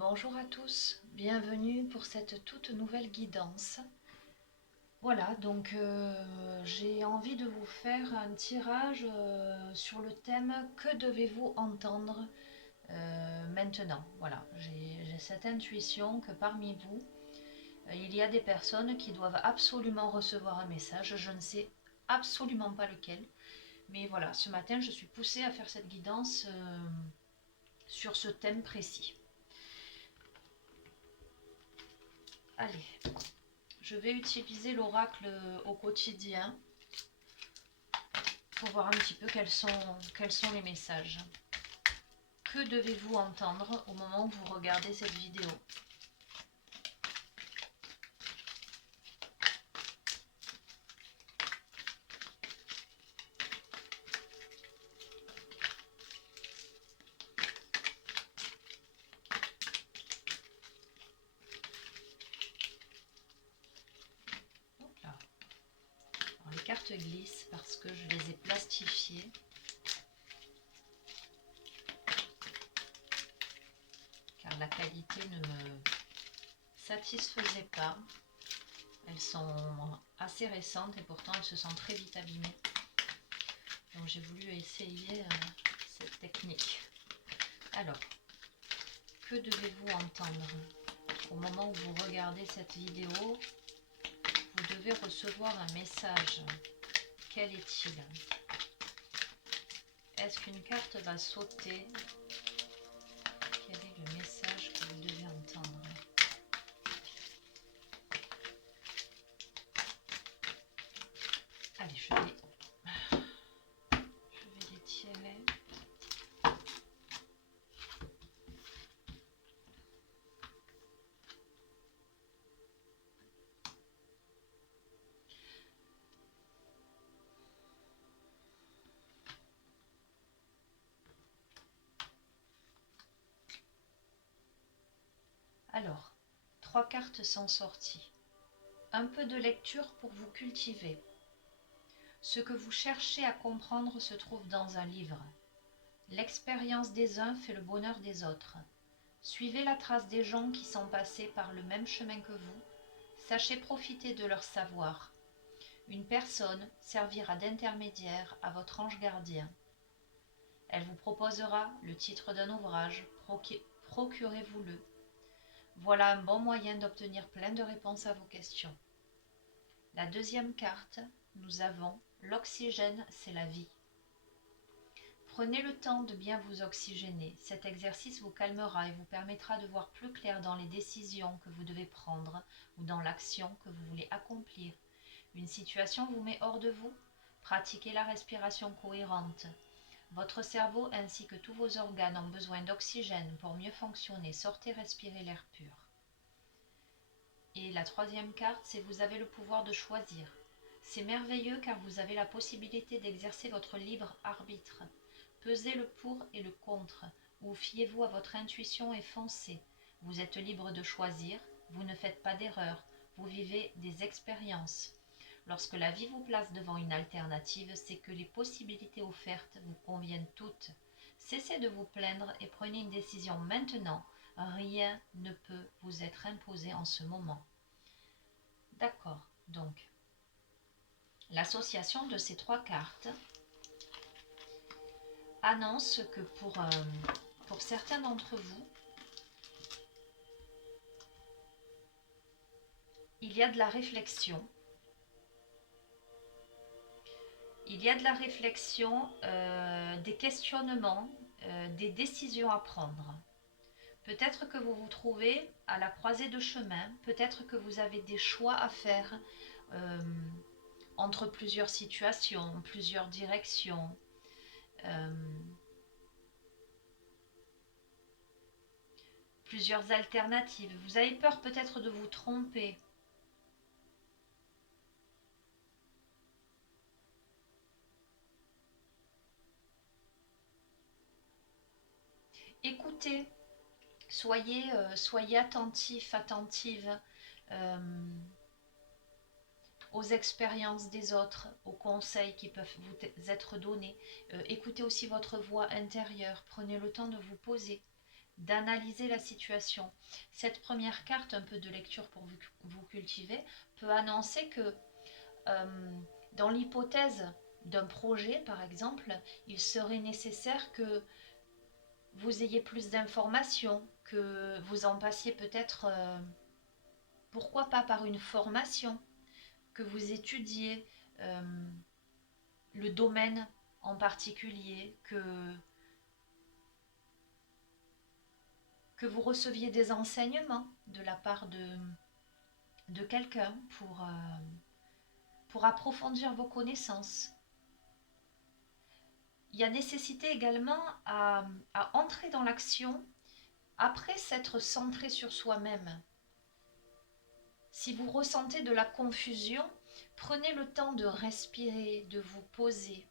Bonjour à tous, bienvenue pour cette toute nouvelle guidance. Voilà, donc j'ai envie de vous faire un tirage sur le thème que devez-vous entendre maintenant. Voilà, j'ai cette intuition que parmi vous, il y a des personnes qui doivent absolument recevoir un message. Je ne sais absolument pas lequel, mais voilà, ce matin je suis poussée à faire cette guidance sur ce thème précis. Allez, je vais utiliser l'oracle au quotidien pour voir un petit peu quels sont les messages. Que devez-vous entendre au moment où vous regardez cette vidéo? Hop là. Alors, les cartes glissent parce que je les ai plastifiées. Car la qualité ne me satisfaisait pas. Elles sont assez récentes et pourtant elles se sont très vite abîmées. Donc j'ai voulu essayer cette technique. Alors, que devez-vous entendre au moment où vous regardez cette vidéo? Vous devez recevoir un message. Quel est-il? Est-ce qu'une carte va sauter? Quel est le message que vous devez entendre? Allez, je vais les tirer. Alors, 3 cartes sont sorties. Un peu de lecture pour vous cultiver. Ce que vous cherchez à comprendre se trouve dans un livre. L'expérience des uns fait le bonheur des autres. Suivez la trace des gens qui sont passés par le même chemin que vous. Sachez profiter de leur savoir. Une personne servira d'intermédiaire à votre ange gardien. Elle vous proposera le titre d'un ouvrage, procurez-vous-le. Voilà un bon moyen d'obtenir plein de réponses à vos questions. La deuxième carte, nous avons l'oxygène, c'est la vie. Prenez le temps de bien vous oxygéner. Cet exercice vous calmera et vous permettra de voir plus clair dans les décisions que vous devez prendre ou dans l'action que vous voulez accomplir. Une situation vous met hors de vous? Pratiquez la respiration cohérente. Votre cerveau ainsi que tous vos organes ont besoin d'oxygène pour mieux fonctionner. Sortez respirer l'air pur. Et la troisième carte, c'est vous avez le pouvoir de choisir. C'est merveilleux car vous avez la possibilité d'exercer votre libre arbitre. Pesez le pour et le contre, ou fiez-vous à votre intuition et foncez. Vous êtes libre de choisir, vous ne faites pas d'erreur, vous vivez des expériences. Lorsque la vie vous place devant une alternative, c'est que les possibilités offertes vous conviennent toutes. Cessez de vous plaindre et prenez une décision maintenant. Rien ne peut vous être imposé en ce moment. D'accord, donc l'association de ces 3 cartes annonce que pour certains d'entre vous, il y a de la réflexion. Il y a de la réflexion, des questionnements, des décisions à prendre. Peut-être que vous vous trouvez à la croisée de chemin, peut-être que vous avez des choix à faire entre plusieurs situations, plusieurs directions. Plusieurs alternatives. Vous avez peur peut-être de vous tromper. Écoutez, soyez attentif, attentive aux expériences des autres, aux conseils qui peuvent vous être donnés. Écoutez aussi votre voix intérieure. Prenez le temps de vous poser. d'analyser la situation. Cette première carte, un peu de lecture pour vous cultiver, peut annoncer que dans l'hypothèse d'un projet, par exemple, il serait nécessaire que vous ayez plus d'informations, que vous en passiez peut-être, pourquoi pas par une formation, que vous étudiez le domaine en particulier, que vous receviez des enseignements de la part de quelqu'un pour approfondir vos connaissances. Il y a nécessité également à entrer dans l'action après s'être centré sur soi-même. Si vous ressentez de la confusion, prenez le temps de respirer, de vous poser,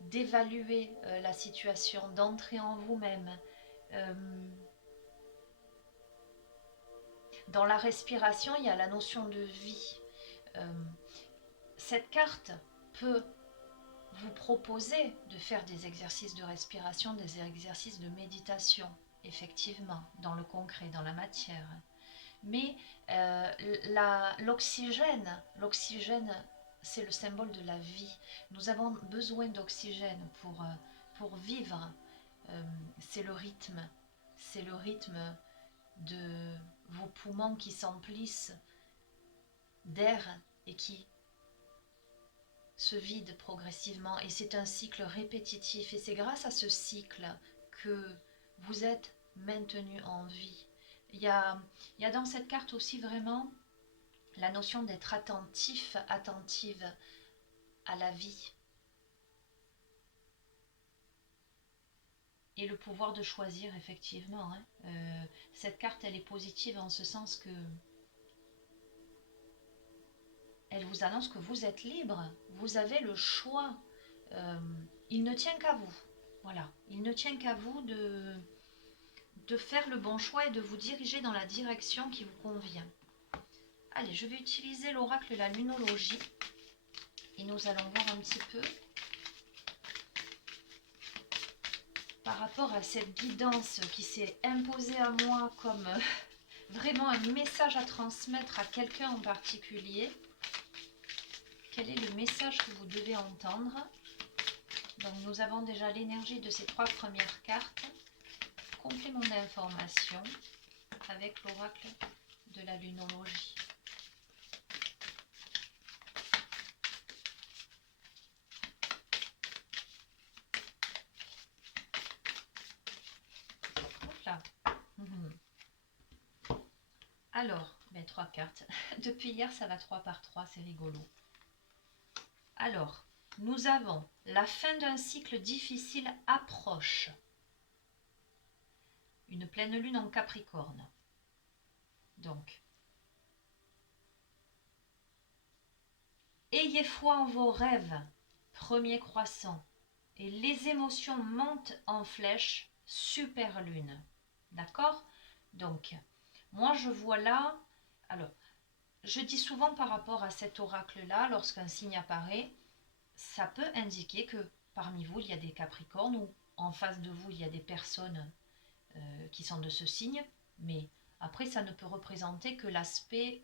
d'évaluer la situation, d'entrer en vous-même. Dans la respiration, il y a la notion de vie. Cette carte peut vous proposer de faire des exercices de respiration, des exercices de méditation, effectivement, dans le concret, dans la matière. Mais l'oxygène, c'est le symbole de la vie. Nous avons besoin d'oxygène pour vivre. C'est le rythme de vos poumons qui s'emplissent d'air et qui se vident progressivement. Et c'est un cycle répétitif. Et c'est grâce à ce cycle que vous êtes maintenu en vie. Il y a dans cette carte aussi vraiment la notion d'être attentive à la vie. Et le pouvoir de choisir, effectivement. Cette carte, elle est positive en ce sens que elle vous annonce que vous êtes libre. Vous avez le choix. Il ne tient qu'à vous. Voilà. Il ne tient qu'à vous de faire le bon choix et de vous diriger dans la direction qui vous convient. Allez, je vais utiliser l'oracle de la lunologie et nous allons voir un petit peu par rapport à cette guidance qui s'est imposée à moi comme vraiment un message à transmettre à quelqu'un en particulier. Quel est le message que vous devez entendre? Donc nous avons déjà l'énergie de ces 3 premières cartes. Complément d'information avec l'oracle de la lunologie. Là. Alors, 3 cartes. Depuis hier, ça va 3 par 3, c'est rigolo. Alors, nous avons la fin d'un cycle difficile approche. Une pleine lune en Capricorne. Donc, ayez foi en vos rêves, premier croissant. Et les émotions montent en flèche, super lune. D'accord? Donc, moi je vois là, alors, je dis souvent par rapport à cet oracle-là, lorsqu'un signe apparaît, ça peut indiquer que parmi vous, il y a des Capricornes ou en face de vous, il y a des personnes qui sont de ce signe, mais après, ça ne peut représenter que l'aspect,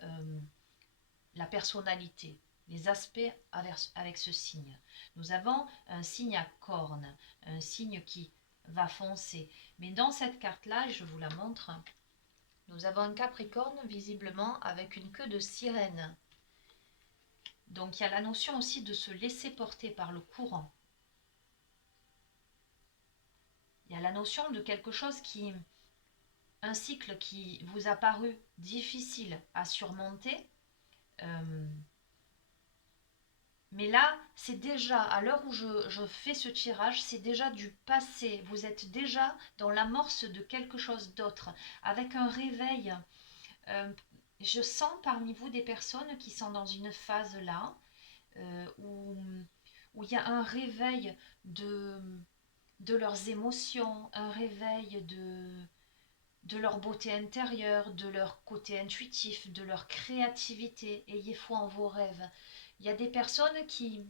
la personnalité, les aspects avec ce signe. Nous avons un signe à cornes, un signe qui va foncer. Mais dans cette carte-là, je vous la montre, nous avons un Capricorne visiblement avec une queue de sirène. Donc il y a la notion aussi de se laisser porter par le courant. Il y a la notion de quelque chose qui, un cycle qui vous a paru difficile à surmonter. Mais là, c'est déjà, à l'heure où je fais ce tirage, c'est déjà du passé. Vous êtes déjà dans l'amorce de quelque chose d'autre, avec un réveil. Je sens parmi vous des personnes qui sont dans une phase là, où il y a un réveil de leurs émotions, un réveil de leur beauté intérieure, de leur côté intuitif, de leur créativité. Ayez foi en vos rêves. Il y a des personnes qui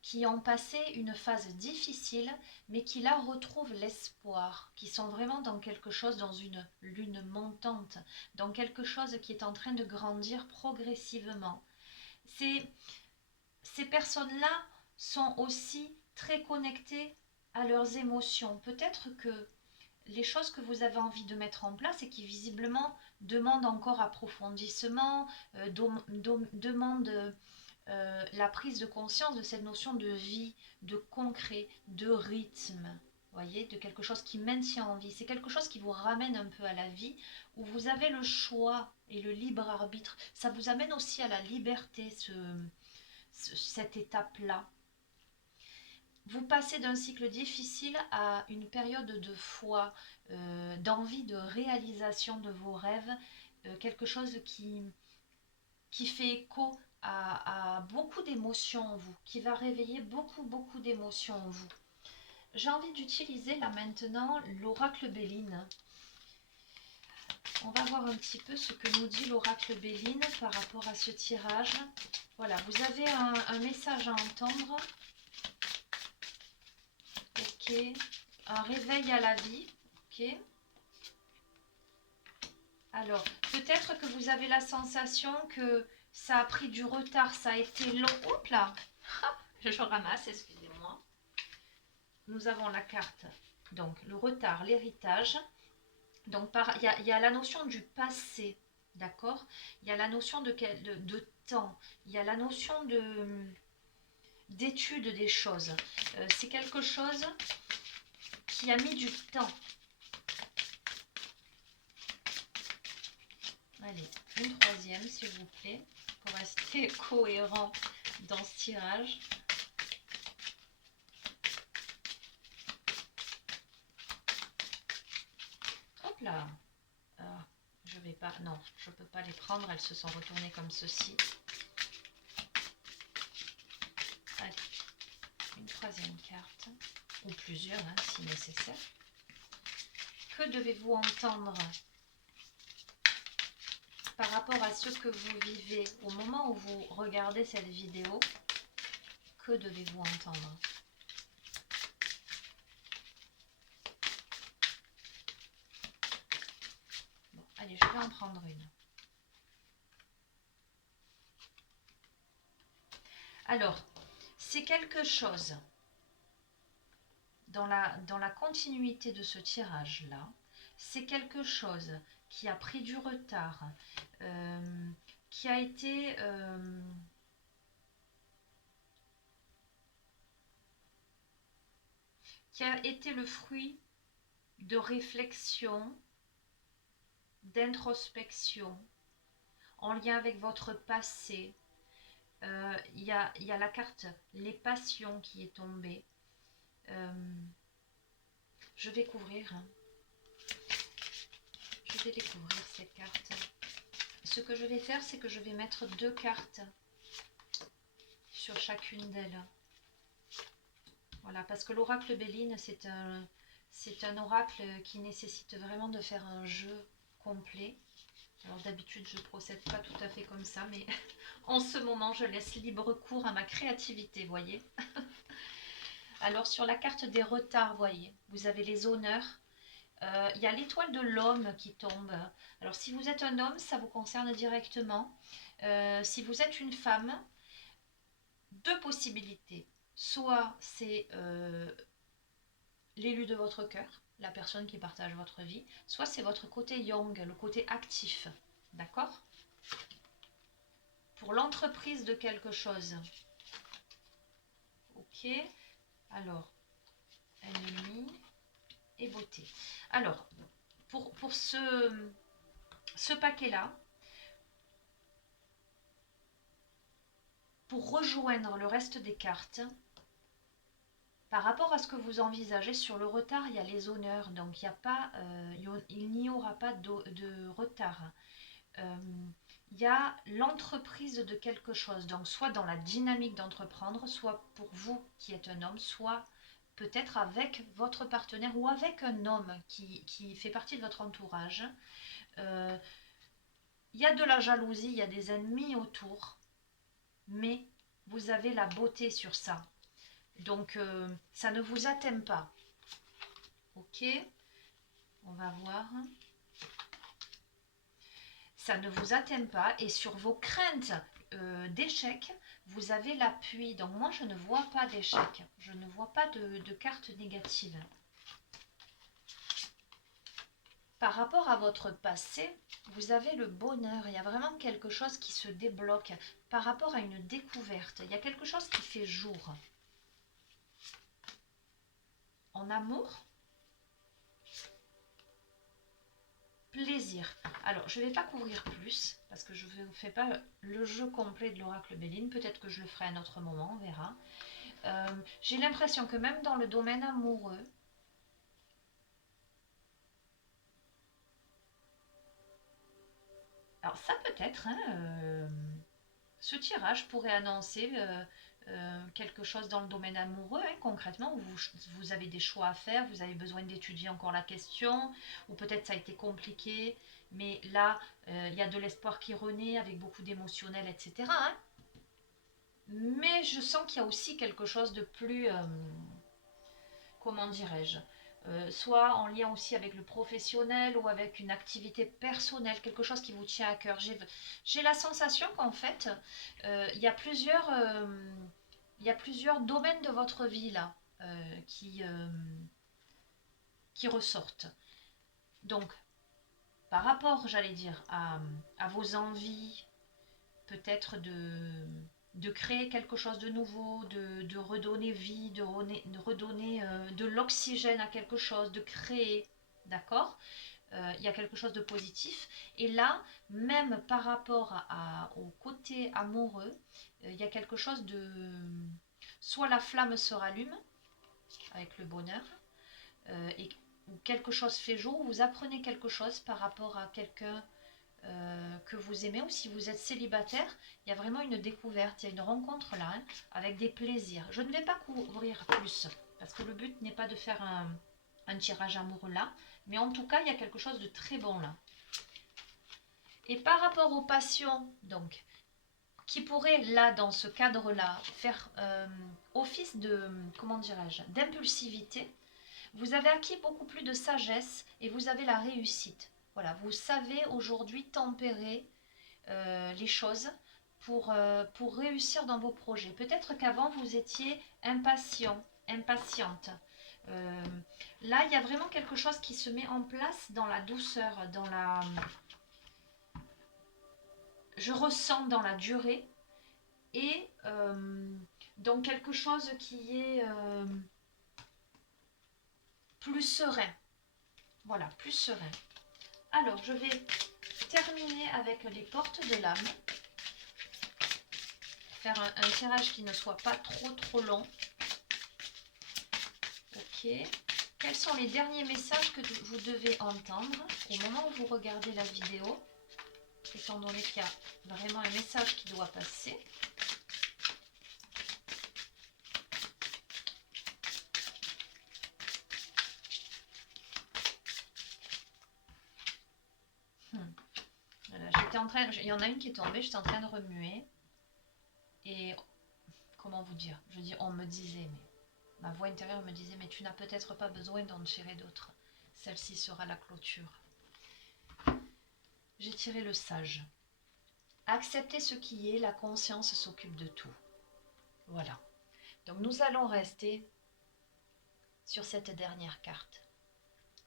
qui ont passé une phase difficile, mais qui là retrouvent l'espoir, qui sont vraiment dans quelque chose, dans une lune montante, dans quelque chose qui est en train de grandir progressivement. Ces personnes-là sont aussi très connectées à leurs émotions. Peut-être que les choses que vous avez envie de mettre en place et qui visiblement demandent encore approfondissement, demandent la prise de conscience de cette notion de vie, de concret, de rythme, voyez, de quelque chose qui maintient en vie. C'est quelque chose qui vous ramène un peu à la vie, où vous avez le choix et le libre arbitre. Ça vous amène aussi à la liberté, cette étape-là. Vous passez d'un cycle difficile à une période de foi, d'envie de réalisation de vos rêves, quelque chose qui fait écho à beaucoup d'émotions en vous, qui va réveiller beaucoup d'émotions en vous. J'ai envie d'utiliser là maintenant l'oracle Béline. On va voir un petit peu ce que nous dit l'oracle Béline par rapport à ce tirage. Voilà, vous avez un message à entendre. Ok, un réveil à la vie. Ok. Alors, peut-être que vous avez la sensation que ça a pris du retard, ça a été long. Oups là, je ramasse, excusez-moi. Nous avons la carte, donc le retard, l'héritage. Donc, il y a la notion du passé, d'accord? Il y a la notion de temps, il y a la notion d'étude des choses. C'est quelque chose qui a mis du temps. Allez, une troisième s'il vous plaît, pour rester cohérent dans ce tirage. Hop là. Je vais pas, non, je peux pas les prendre, elles se sont retournées comme ceci. Allez, une troisième carte, ou plusieurs hein, si nécessaire. Que devez-vous entendre par rapport à ce que vous vivez au moment où vous regardez cette vidéo? Que devez-vous entendre? Bon, allez, je vais en prendre une. Alors, c'est quelque chose, dans la continuité de ce tirage-là, c'est quelque chose qui a pris du retard, qui a été... qui a été le fruit de réflexion, d'introspection, en lien avec votre passé. Il y a la carte les passions qui est tombée. Je vais couvrir. Je vais découvrir cette carte. Ce que je vais faire, c'est que je vais mettre 2 cartes sur chacune d'elles. Voilà, parce que l'oracle Béline, c'est un oracle qui nécessite vraiment de faire un jeu complet. Alors d'habitude, je ne procède pas tout à fait comme ça, mais en ce moment, je laisse libre cours à ma créativité, voyez. Alors sur la carte des retards, voyez, vous avez les honneurs. Il y a l'étoile de l'homme qui tombe. Alors si vous êtes un homme, ça vous concerne directement. Si vous êtes une femme, 2 possibilités. Soit c'est l'élu de votre cœur, la personne qui partage votre vie, soit c'est votre côté yang, le côté actif. D'accord? Pour l'entreprise de quelque chose. Ok. Alors, ennemi et beauté. Alors, pour ce paquet-là, pour rejoindre le reste des cartes, par rapport à ce que vous envisagez sur le retard, il y a les honneurs, donc il n'y aura pas de retard. Il y a l'entreprise de quelque chose, donc soit dans la dynamique d'entreprendre, soit pour vous qui êtes un homme, soit peut-être avec votre partenaire ou avec un homme qui fait partie de votre entourage. Il y a de la jalousie, il y a des ennemis autour, mais vous avez la beauté sur ça. Donc, ça ne vous atteint pas. Ok, on va voir. Ça ne vous atteint pas. Et sur vos craintes d'échec, vous avez l'appui. Donc, moi, je ne vois pas d'échec. Je ne vois pas de carte négative. Par rapport à votre passé, vous avez le bonheur. Il y a vraiment quelque chose qui se débloque par rapport à une découverte. Il y a quelque chose qui fait jour. En amour, plaisir. Alors, je ne vais pas couvrir plus parce que je ne vous fais pas le jeu complet de l'oracle Béline. Peut-être que je le ferai à un autre moment, on verra. J'ai l'impression que même dans le domaine amoureux, alors ça peut-être, hein, ce tirage pourrait annoncer quelque chose dans le domaine amoureux, hein, concrètement, où vous avez des choix à faire, vous avez besoin d'étudier encore la question, ou peut-être ça a été compliqué, mais là, il y a de l'espoir qui renaît avec beaucoup d'émotionnel, etc. Hein. Mais je sens qu'il y a aussi quelque chose de plus, comment dirais-je, soit en lien aussi avec le professionnel ou avec une activité personnelle, quelque chose qui vous tient à cœur. J'ai la sensation qu'en fait, il y a plusieurs domaines de votre vie là qui ressortent. Donc, par rapport, j'allais dire, à vos envies, peut-être de créer quelque chose de nouveau, de redonner vie, de redonner de l'oxygène à quelque chose, de créer, d'accord. Il y a quelque chose de positif. Et là, même par rapport au côté amoureux, il y a quelque chose de... Soit la flamme se rallume avec le bonheur, ou quelque chose fait jour, ou vous apprenez quelque chose par rapport à quelqu'un que vous aimez, ou si vous êtes célibataire, il y a vraiment une découverte, il y a une rencontre là, hein, avec des plaisirs. Je ne vais pas couvrir plus, parce que le but n'est pas de faire un tirage amoureux là, mais en tout cas, il y a quelque chose de très bon là. Et par rapport aux passions, donc, qui pourraient là, dans ce cadre-là, faire office de, comment dirais-je, d'impulsivité, vous avez acquis beaucoup plus de sagesse et vous avez la réussite. Voilà, vous savez aujourd'hui tempérer les choses pour réussir dans vos projets. Peut-être qu'avant, vous étiez impatient, impatiente. Euh, Là, il y a vraiment quelque chose qui se met en place dans la douceur, dans la... Je ressens dans la durée et dans quelque chose qui est plus serein. Voilà, plus serein. Alors, je vais terminer avec les portes de l'âme. Faire un tirage qui ne soit pas trop long. Ok. Quels sont les derniers messages que vous devez entendre au moment où vous regardez la vidéo, étant donné qu'il y a vraiment un message qui doit passer. Voilà, il y en a une qui est tombée, j'étais en train de remuer. Et comment vous dire, je dis on me disait, mais ma voix intérieure me disait, mais tu n'as peut-être pas besoin d'en tirer d'autres. Celle-ci sera la clôture. J'ai tiré le sage. Accepter ce qui est, la conscience s'occupe de tout. Voilà. Donc nous allons rester sur cette dernière carte.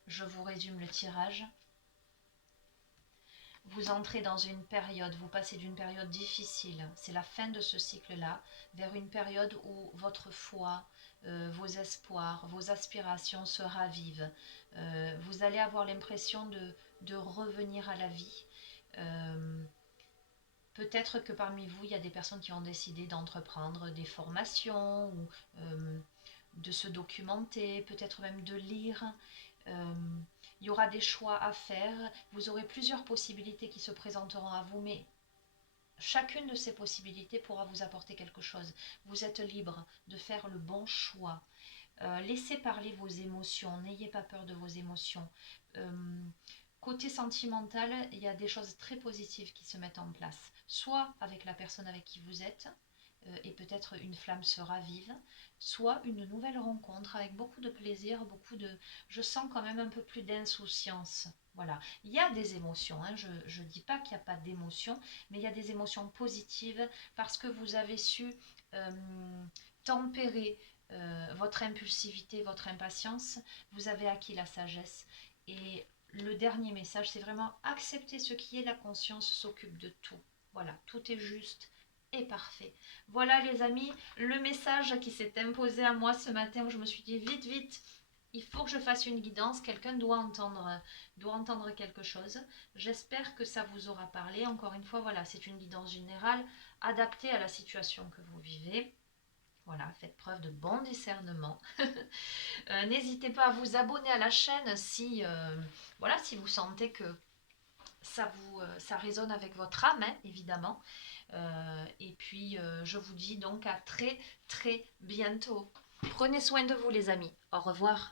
Je vous résume le tirage. Vous entrez dans une période, vous passez d'une période difficile, c'est la fin de ce cycle-là, vers une période où votre foi, vos espoirs, vos aspirations se ravivent. Vous allez avoir l'impression de revenir à la vie. Peut-être que parmi vous, il y a des personnes qui ont décidé d'entreprendre des formations ou de se documenter, peut-être même de lire. Il y aura des choix à faire, vous aurez plusieurs possibilités qui se présenteront à vous, mais chacune de ces possibilités pourra vous apporter quelque chose. Vous êtes libre de faire le bon choix. Laissez parler vos émotions, n'ayez pas peur de vos émotions. Côté sentimental, il y a des choses très positives qui se mettent en place, soit avec la personne avec qui vous êtes, et peut-être une flamme se ravive, soit une nouvelle rencontre avec beaucoup de plaisir, je sens quand même un peu plus d'insouciance. Voilà, il y a des émotions, hein. Je ne dis pas qu'il n'y a pas d'émotions, mais il y a des émotions positives parce que vous avez su tempérer votre impulsivité, votre impatience, vous avez acquis la sagesse. Et le dernier message, c'est vraiment accepter ce qui est, la conscience s'occupe de tout. Voilà, tout est juste et parfait. Voilà les amis, le message qui s'est imposé à moi ce matin où je me suis dit vite, vite, il faut que je fasse une guidance, quelqu'un doit entendre quelque chose. J'espère que ça vous aura parlé. Encore une fois, voilà, c'est une guidance générale adaptée à la situation que vous vivez. Voilà, faites preuve de bon discernement. N'hésitez pas à vous abonner à la chaîne si, voilà, si vous sentez que ça résonne avec votre âme, hein, évidemment. Et puis, je vous dis donc à très très bientôt. Prenez soin de vous les amis. Au revoir.